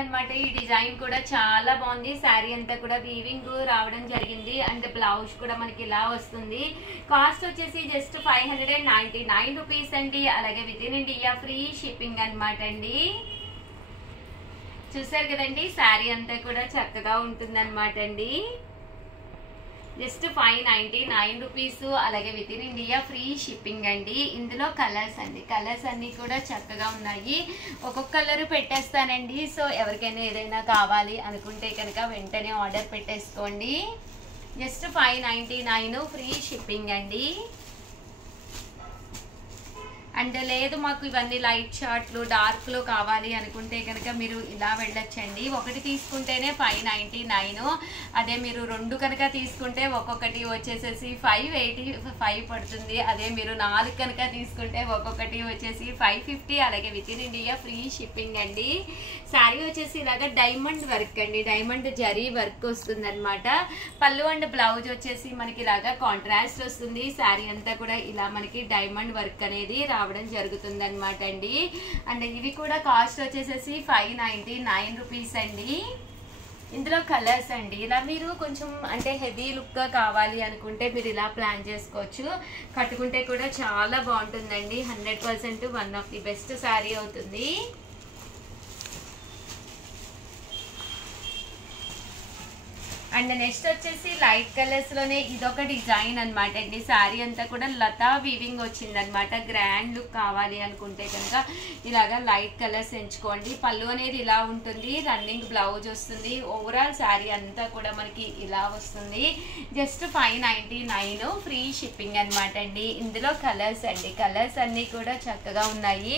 అనమాట. ఈ డిజైన్ కూడా చాలా బాగుంది. శారీ అంతా కూడా వీవింగ్ రావడం జరిగింది అండ్ బ్లౌజ్ కూడా మనకి ఇలా వస్తుంది. కాస్ట్ వచ్చేసి జస్ట్ 599 రూపీస్ అండి. అలాగే with in India free shipping అనమాట అండి. చూసారు కదండి, శారీ అంతా కూడా చక్కగా ఉంటుంది అనమాట అండి. Just 599 rupees. అలాగే with in India free shipping అండి. ఇందులో కలర్స్ అండి, కలర్స్ అన్ని కూడా చక్కగా ఉన్నాయి. ఒక్కొక్క కలర్ పెట్టేస్తానండి. సో ఎవరికైనా ఏదైనా కావాలి అనుకుంటే కనుక వెంటనే ఆర్డర్ పెట్టేసుకోండి. జస్ట్ 599 ఫ్రీ షిప్పింగ్ అండి. అండ్ లేదు మాకు ఇవన్నీ లైట్ షార్ట్లు డార్క్లో కావాలి అనుకుంటే కనుక మీరు ఇలా వెళ్ళొచ్చండి. ఒకటి తీసుకుంటేనే 599. అదే మీరు రెండు కనుక తీసుకుంటే ఒక్కొక్కటి వచ్చేసేసి 585 పడుతుంది. అదే మీరు 4 కనుక తీసుకుంటే ఒక్కొక్కటి వచ్చేసి 550. అలాగే with in India free shipping అండి. శారీ వచ్చేసి ఇలాగ డైమండ్ వర్క్ అండి, డైమండ్ జరీ వర్క్ వస్తుంది అనమాట. పళ్ళు అండ్ బ్లౌజ్ వచ్చేసి మనకి ఇలాగా కాంట్రాస్ట్ వస్తుంది. శారీ అంతా కూడా ఇలా మనకి డైమండ్ వర్క్ అనేది రావడం జరుగుతుంది అనమాట అండి. అండ్ ఇవి కూడా కాస్ట్ వచ్చేసేసి 599 రూపీస్ అండి. ఇందులో కలర్స్ అండి, ఇలా మీరు కొంచెం అంటే హెవీ లుక్ గా కావాలి అనుకుంటే మీరు ఇలా ప్లాన్ చేసుకోవచ్చు. కట్టుకుంటే కూడా చాలా బాగుంటుందండి. 100% one of the best sari అవుతుంది. అండ్ నెక్స్ట్ వచ్చేసి లైట్ కలర్స్ లోనే ఇదొక డిజైన్ అనమాట అండి. శారీ అంతా కూడా లతా వీవింగ్ వచ్చింది అనమాట. గ్రాండ్ లుక్ కావాలి అనుకుంటే కనుక ఇలాగా లైట్ కలర్స్ ఎంచుకోండి. పళ్ళు అనేది ఇలా ఉంటుంది, రన్నింగ్ బ్లౌజ్ వస్తుంది. ఓవరాల్ శారీ అంతా కూడా మనకి ఇలా వస్తుంది. జస్ట్ 599 ఫ్రీ షిప్పింగ్ అనమాట అండి. ఇందులో కలర్స్ అండి, కలర్స్ అన్ని కూడా చక్కగా ఉన్నాయి.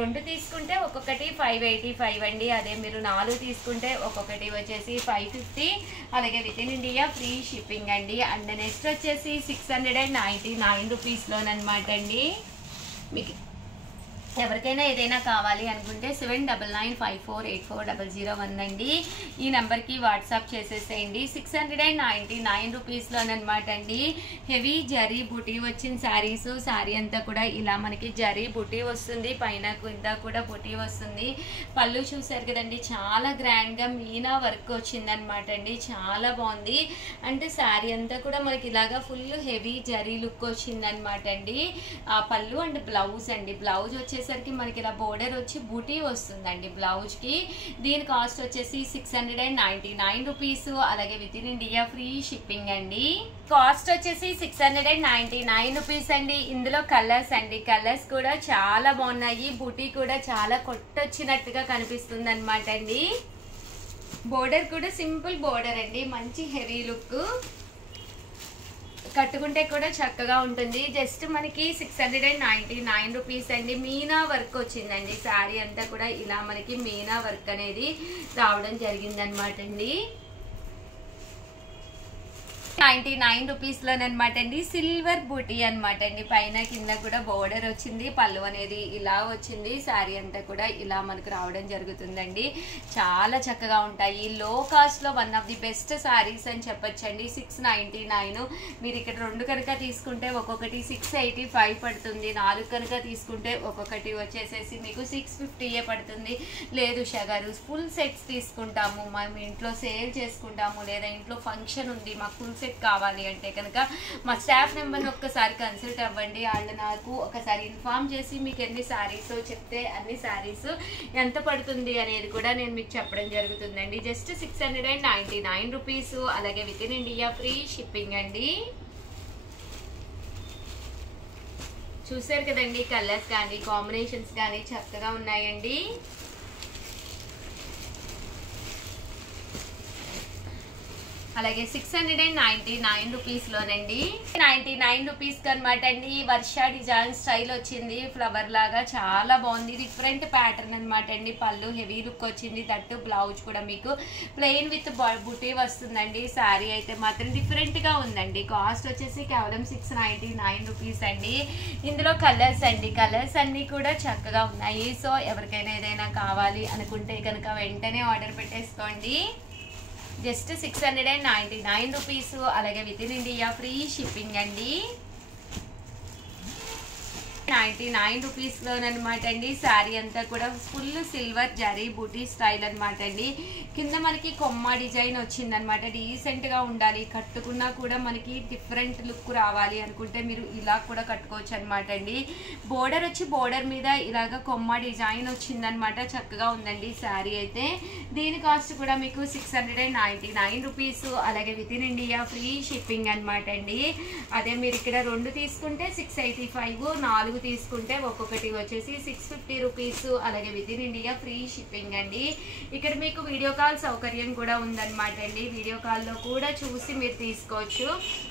రెండు తీసుకుంటే ఒక్కొక్కటి 585 అండి. అదే మీరు 4 తీసుకుంటే ఒక్కొక్కటి వచ్చేసి 550. అలాగే with in India free shipping అండి. అండ్ నెక్స్ట్ వచ్చేసి 699 రూపీస్లోనమాట అండి. మీకు ఎవరికైనా ఏదైనా కావాలి అనుకుంటే 7995484001 అండి. ఈ నెంబర్కి వాట్సాప్ చేసేసేయండి. 699 రూపీస్లోనమాట అండి. హెవీ జరీ బుటీ వచ్చిన శారీస్. శారీ అంతా కూడా ఇలా మనకి జరీ బుటీ వస్తుంది, పైన కింద కూడా బుటీ వస్తుంది. పళ్ళు చూసారు కదండి, చాలా గ్రాండ్గా మీనా వర్క్ వచ్చిందనమాట అండి. చాలా బాగుంది. అంటే శారీ అంతా కూడా మనకి ఇలాగా ఫుల్ హెవీ జరీ లుక్ వచ్చిందనమాట అండి. పళ్ళు అండ్ బ్లౌజ్ అండి, బ్లౌజ్ వచ్చేసి మనకి ఇలా బోర్డర్ వచ్చి బూటీ వస్తుందండి బ్లౌజ్ కి. దీని కాస్ట్ వచ్చేసి 699 రూపీస్. అలాగే with in India free shipping అండి. కాస్ట్ వచ్చేసి 699 రూపీస్ అండి. ఇందులో కలర్స్ అండి, కలర్స్ కూడా చాలా బాగున్నాయి. బూటీ కూడా చాలా కొట్టొచ్చినట్టుగా కనిపిస్తుంది అనమాట అండి. బోర్డర్ కూడా సింపుల్ బోర్డర్ అండి, మంచి హెవీ లుక్. కట్టుకుంటే కూడా చక్కగా ఉంటుంది. జస్ట్ మనకి 699 రూపీస్ అండి. మీనా వర్క్ వచ్చిందండి. శారీ అంతా కూడా ఇలా మనకి మీనా వర్క్ అనేది రావడం జరిగింది అనమాట అండి. 99 రూపీస్లోనమాట అండి. సిల్వర్ బూటీ అనమాట అండి. పైన కింద కూడా బోర్డర్ వచ్చింది, పళ్ళు అనేది ఇలా వచ్చింది. శారీ అంతా కూడా ఇలా మనకు రావడం జరుగుతుందండి. చాలా చక్కగా ఉంటాయి. లో కాస్ట్లో one of the best saris అని చెప్పొచ్చండి. 699. మీరు ఇక్కడ రెండు కనుక తీసుకుంటే ఒక్కొక్కటి 685 పడుతుంది. 4 కనుక తీసుకుంటే ఒక్కొక్కటి వచ్చేసేసి మీకు 650 పడుతుంది. లేదు ఉషా గారు ఫుల్ సెట్స్ తీసుకుంటాము, మేము ఇంట్లో సేల్ చేసుకుంటాము, లేదా ఇంట్లో ఫంక్షన్ ఉంది, మాకు ఫుల్ సెట్ కావాలి అంటే కనుక మా స్టాఫ్ నెంబర్ని ఒక్కసారి కన్సల్ట్ అవ్వండి. వాళ్ళు నాకు ఒకసారి ఇన్ఫార్మ్ చేసి మీకు ఎన్ని శారీస్ చెప్తే అన్ని శారీస్ ఎంత పడుతుంది అనేది కూడా నేను మీకు చెప్పడం జరుగుతుందండి. Just 699 rupees. అలాగే with in India free shipping అండి. చూసారు కదండి, కలర్స్ కానీ కాంబినేషన్స్ కానీ చక్కగా ఉన్నాయండి. అలాగే 699 రూపీస్లోనండి. 99 రూపీస్కి అనమాట అండి. వర్ష డిజైన్ స్టైల్ వచ్చింది, ఫ్లవర్ లాగా చాలా బాగుంది. డిఫరెంట్ ప్యాటర్న్ అనమాట అండి. పళ్ళు హెవీ లుక్ వచ్చింది, దట్టు బ్లౌజ్ కూడా మీకు ప్లెయిన్ విత్ బుటీ వస్తుందండి. శారీ అయితే మాత్రం డిఫరెంట్గా ఉందండి. కాస్ట్ వచ్చేసి కేవలం 699 రూపీస్ అండి. ఇందులో కలర్స్ అండి, కలర్స్ అన్నీ కూడా చక్కగా ఉన్నాయి. సో ఎవరికైనా ఏదైనా కావాలి అనుకుంటే కనుక వెంటనే ఆర్డర్ పెట్టేసుకోండి. Just 699 rupees. అలాగే with in India free shipping అండి. 99 రూపీస్లోనమాట అండి. శారీ అంతా కూడా ఫుల్ సిల్వర్ జరీ బూటీ స్టైల్ అనమాట అండి. కింద మనకి కొమ్మ డిజైన్ వచ్చిందనమాట. డీసెంట్గా ఉండాలి, కట్టుకున్నా కూడా మనకి డిఫరెంట్ లుక్ రావాలి అనుకుంటే మీరు ఇలా కూడా కట్టుకోవచ్చు అనమాట అండి. బోర్డర్ వచ్చి బోర్డర్ మీద ఇలాగ కొమ్మ డిజైన్ వచ్చిందనమాట. చక్కగా ఉందండి శారీ అయితే. దీని కాస్ట్ కూడా మీకు 699 రూపీస్. అలాగే with in India free shipping అనమాట అండి. అదే మీరు ఇక్కడ 2 తీసుకుంటే 685, 4 తీసుకుంటే ఒక్కొక్కటి వచ్చేసి 650 రూపీస్. అలాగే with in India free shipping అండి. ఇక్కడ మీకు వీడియో కాల్ సౌకర్యం కూడా ఉందన్నమాట అండి. వీడియో కాల్లో కూడా చూసి మీరు తీసుకోవచ్చు.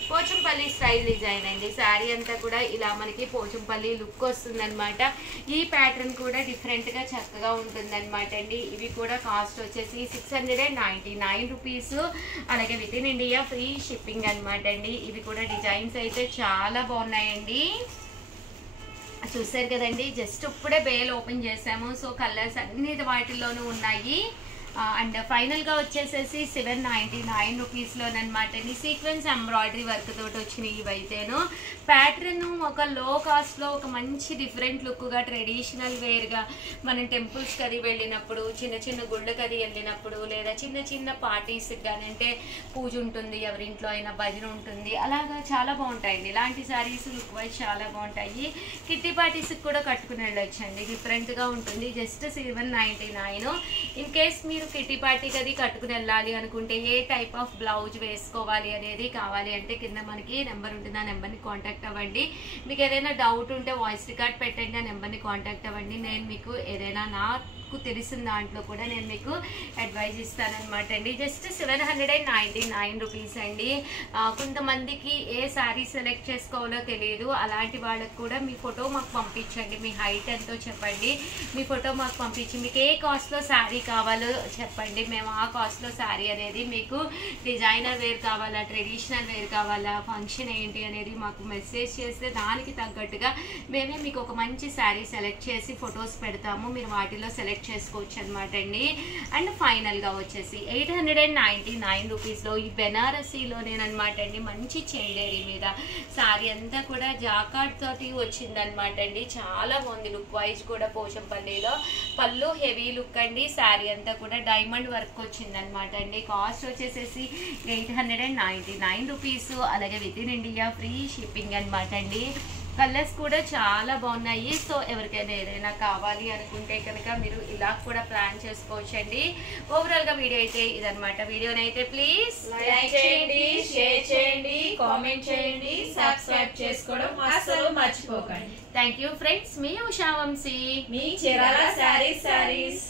పోచంపల్లి స్టైల్ డిజైన్ అండి. శారీ అంతా కూడా ఇలా మనకి పోచంపల్లి లుక్ వస్తుందన్నమాట. ఈ ప్యాటర్న్ కూడా డిఫరెంట్గా చక్కగా ఉంటుందన్నమాట అండి. ఇవి కూడా కాస్ట్ వచ్చేసి 699 రూపీస్. అలాగే with in India free shipping అనమాట అండి. ఇవి కూడా డిజైన్స్ అయితే చాలా బాగున్నాయండి. చూసారు కదండి, జస్ట్ ఇప్పుడే బేల్ ఓపెన్ చేసాము. సో కలర్స్ అన్ని వాటిల్లోనూ ఉన్నాయి. అండ్ ఫైనల్గా వచ్చేసేసి 799 రూపీస్లోనమాట అండి. సీక్వెన్స్ ఎంబ్రాయిడరీ వర్క్ తోటి వచ్చినాయి ఇవైతేను. ప్యాటర్న్ ఒక లో కాస్ట్లో ఒక మంచి డిఫరెంట్ లుక్గా ట్రెడిషనల్ వేర్గా మనం టెంపుల్స్కి అది వెళ్ళినప్పుడు, చిన్న చిన్న గుళ్ళకి అది వెళ్ళినప్పుడు, లేదా చిన్న చిన్న పార్టీస్కి కానీ, అంటే పూజ ఉంటుంది, ఎవరింట్లో అయినా భజన ఉంటుంది, అలాగా చాలా బాగుంటాయండి. ఇలాంటి శారీస్ లుక్ వైజ్ చాలా బాగుంటాయి. కిట్టి పార్టీస్కి కూడా కట్టుకుని వెళ్ళొచ్చండి. డిఫరెంట్గా ఉంటుంది. జస్ట్ 799. ఇన్ కేస్ మీరు కిట్టి పార్టీకి అది కట్టుకుని వెళ్ళాలి అనుకుంటే ఏ టైప్ ఆఫ్ బ్లౌజ్ వేసుకోవాలి అనేది కావాలి అంటే కింద మనకి నెంబర్ ఉంటుంది. ఆ నెంబర్ని కాంటాక్ట్ అవ్వండి. మీకు ఏదైనా డౌట్ ఉంటే వాయిస్ రికార్డ్ పెట్టండి, ఆ నెంబర్ని కాంటాక్ట్ అవ్వండి. నేను మీకు ఏదైనా నాకు తెలిసిన దాంట్లో కూడా నేను మీకు అడ్వైజ్ ఇస్తానమాట అండి. జస్ట్ 799 రూపీస్ అండి. కొంతమందికి ఏ శారీ సెలెక్ట్ చేసుకోవాలో తెలియదు. అలాంటి వాళ్ళకి కూడా మీ ఫోటో మాకు పంపించండి. మీ హైట్ ఎంతో చెప్పండి, మీ ఫోటో మాకు పంపించి మీకు ఏ కాస్ట్లో శారీ కావాలో చెప్పండి. మేము ఆ కాస్ట్లో శారీ అనేది మీకు డిజైనర్ వేర్ కావాలా, ట్రెడిషనల్ వేర్ కావాలా, ఫంక్షన్ ఏంటి అనేది మాకు మెసేజ్ చేస్తే దానికి తగ్గట్టుగా మేమే మీకు ఒక మంచి శారీ సెలెక్ట్ చేసి ఫొటోస్ పెడతాము. మీరు వాటిలో సెలెక్ట్ చేసుకోవచ్చు అనమాట అండి. అండ్ ఫైనల్గా వచ్చేసి 899 రూపీస్లో ఈ బెనారసీలోనేనమాట అండి. మంచి చందేరి మీద శారీ అంతా కూడా జాకార్డ్ తోటి వచ్చిందనమాట అండి. చాలా బాగుంది లుక్ వైజ్ కూడా. పోచంపల్లిలో పళ్ళు హెవీ లుక్ అండి. శారీ అంతా కూడా డైమండ్ వర్క్ వచ్చిందనమాట అండి. కాస్ట్ వచ్చేసేసి 899 రూపీస్. అలాగే with in India free shipping అనమాట అండి. కలర్స్ కూడా చాలా బాగున్నాయి. సో ఎవరికైనా ఏదైనా కావాలి అనుకుంటే కనుక మీరు ఇలా కూడా ప్లాన్ చేసుకోవచ్చండి. ఓవరాల్గా వీడియో అయితే ఇదనమాట. వీడియోని అయితే ప్లీజ్ లైక్ చేయండి, షేర్ చేయండి, కామెంట్ చేయండి, సబ్స్క్రైబ్ చేసుకోవడం అస్సలు మర్చిపోకండి. Thank you friends. మీ ఉషా వంశీ, మీ చీరాల శారీస్.